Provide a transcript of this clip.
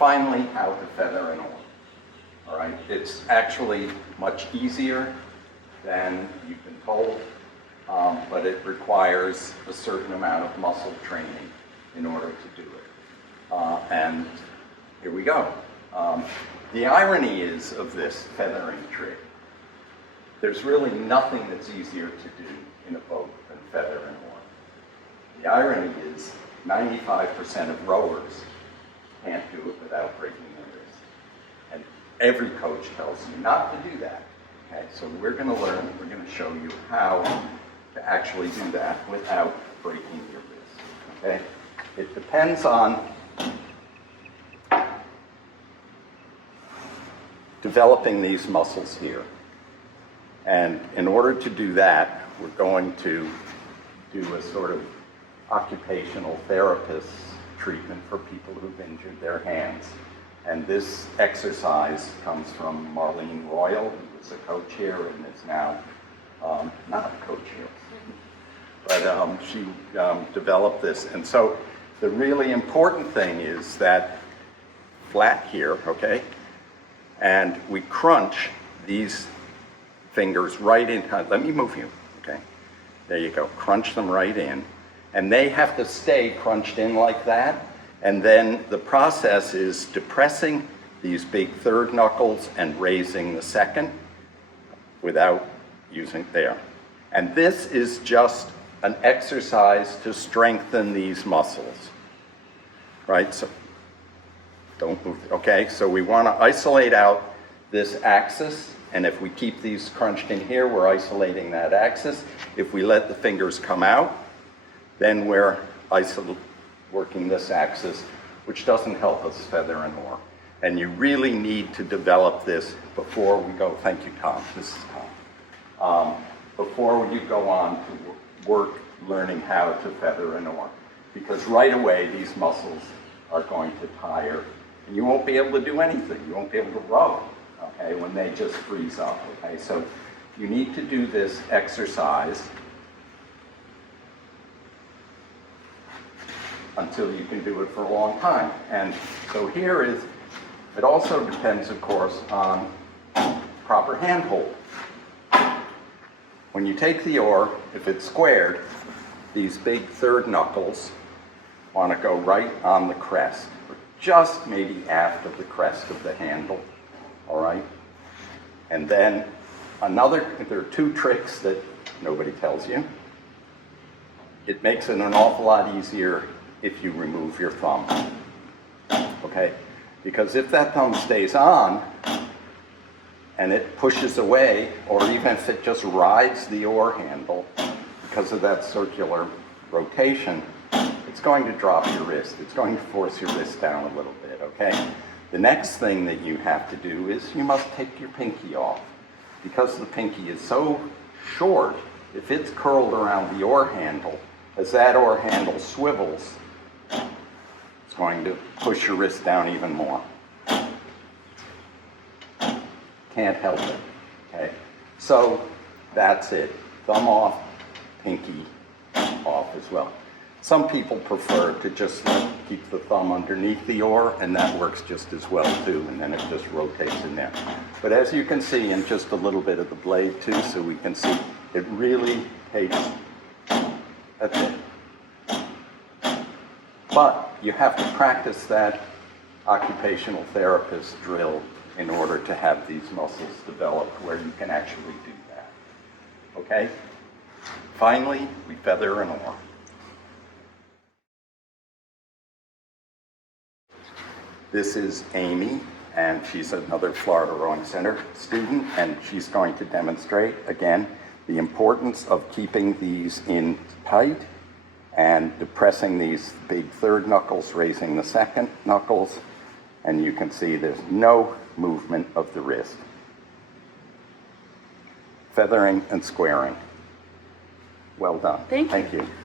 finally, how to feather an oar. All right, it's actually much easier than you've been told, but it requires a certain amount of muscle training in order to do it. And here we go. The irony is of this feathering trick, there's really nothing that's easier to do in a boat than feather an oar. The irony is 95% of rowers can't do it without breaking their wrist. And every coach tells you not to do that. Okay, so we're going to learn, we're going to show you how to actually do that without breaking your wrist. Okay, it depends on developing these muscles here. And in order to do that, we're going to do a sort of occupational therapist treatment for people who've injured their hands. And this exercise comes from Marlene Royal, who was a coach here and is now not a coach here. But she developed this. And so the really important thing is that flat here, okay? And we crunch these fingers right in. Let me move you, okay? There you go. Crunch them right in. And they have to stay crunched in like that. And then the process is depressing these big third knuckles and raising the second without using there. And this is just an exercise to strengthen these muscles, right? So don't move, okay? So we want to isolate out this axis, and if we keep these crunched in here, we're isolating that axis. If we let the fingers come out, then we're working this axis, which doesn't help us feather an oar. And you really need to develop this before we go, thank you, Tom, this is Tom. Before you go on to work learning how to feather an oar. Because right away, these muscles are going to tire, and you won't be able to do anything. You won't be able to row, okay, when they just freeze up, okay? So you need to do this exercise until you can do it for a long time. And so here is, it also depends, of course, on proper handhold. When you take the oar, if it's squared, these big third knuckles want to go right on the crest, or just maybe aft of the crest of the handle, all right? And then there are two tricks that nobody tells you. It makes it an awful lot easier if you remove your thumb, okay? Because if that thumb stays on and it pushes away, or even if it just rides the oar handle because of that circular rotation, it's going to drop your wrist. It's going to force your wrist down a little bit, okay? The next thing that you have to do is you must take your pinky off. Because the pinky is so short, if it's curled around the oar handle, as that oar handle swivels, it's going to push your wrist down even more. Can't help it, okay? So that's it. Thumb off, pinky off as well. Some people prefer to just keep the thumb underneath the oar, and that works just as well too, and then it just rotates in there. But as you can see, and just a little bit of the blade too, so we can see, it really takes, that's it. But you have to practice that occupational therapist drill in order to have these muscles developed where you can actually do that. Okay? Finally, we feather an oar. This is Amy, and she's another Florida Rowing Center student, and she's going to demonstrate, again, the importance of keeping these in tight and depressing these big third knuckles, raising the second knuckles, and you can see there's no movement of the wrist. Feathering and squaring. Well done. Thank you. Thank you.